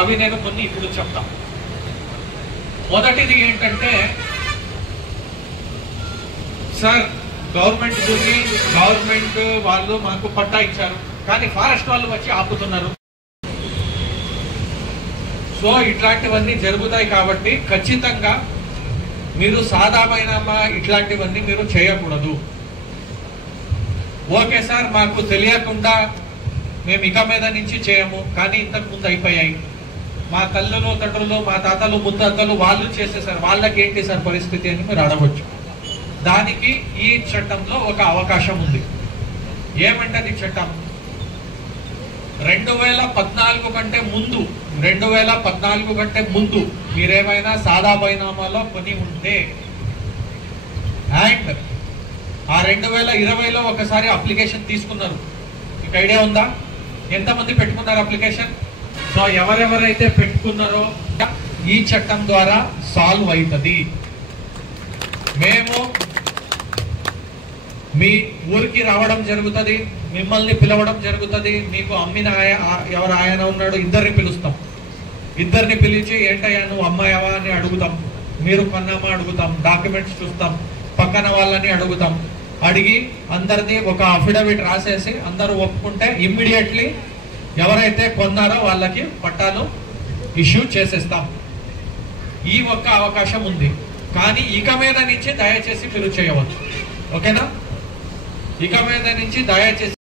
అవి నేను కొన్ని ఇప్పుడు చెప్తా. మొదటిది ఏంటంటే, సార్ గవర్నమెంట్ భూమి, గవర్నమెంట్ వాళ్ళు మాకు పట్టా ఇచ్చారు, కానీ ఫారెస్ట్ వాళ్ళు వచ్చి ఆపుతున్నారు. సో ఇట్లాంటివన్నీ జరుగుతాయి కాబట్టి ఖచ్చితంగా మీరు సాదామైనమా ఇట్లాంటివన్నీ మీరు చేయకూడదు. ఓకే సార్, మాకు తెలియకుండా మేము ఇక మీద నుంచి చేయము, కానీ ఇంతకు ముందు అయిపోయాయి. మా తల్లులు తండ్రులు, మా తాతలు ముత్తాతలు వాళ్ళు చేసేసారు, వాళ్ళకి ఏంటి సార్ పరిస్థితి అని మీరు అడగవచ్చు. దానికి ఈ చట్టంలో ఒక అవకాశం ఉంది. ఏమంటది చట్టం? 2014 కంటే ముందు 2014 కంటే ముందు మీరేమైనా సాదా బైనామాలో కొని ఉంటే అండ్ ఆ 2020లో ఒకసారి అప్లికేషన్ తీసుకున్నారు, మీకు ఐడియా ఉందా ఎంతమంది పెట్టుకున్నారు అప్లికేషన్? సో ఎవరెవరైతే పెట్టుకున్నారో ఈ చట్టం ద్వారా సాల్వ్ అవుతుంది. మేము మీ ఊరికి రావడం జరుగుతుంది, మిమ్మల్ని పిలవడం జరుగుతుంది. మీకు అమ్మిన ఎవరు ఆయన ఉన్నాడు, ఇద్దరిని పిలుస్తాం. ఇద్దరిని పిలిచి ఏంటయ్యా నువ్వు అమ్మాయవా అని అడుగుతాం, మీరు కొన్నామా అడుగుతాం, డాక్యుమెంట్స్ చూస్తాం, పక్కన వాళ్ళని అడుగుతాం. అడిగి అందరిది ఒక అఫిడవిట్ రాసేసి అందరూ ఒప్పుకుంటే ఇమ్మీడియట్లీ ఎవరైతే కొన్నారో వాళ్ళకి పట్టాలు ఇష్యూ చేసేస్తాం. ఈ ఒక్క అవకాశం ఉంది, కానీ ఇక మీద నుంచి దయచేసి మీరు చేయవద్దు. ఓకేనా? ఇక మీద నుంచి దయచేసి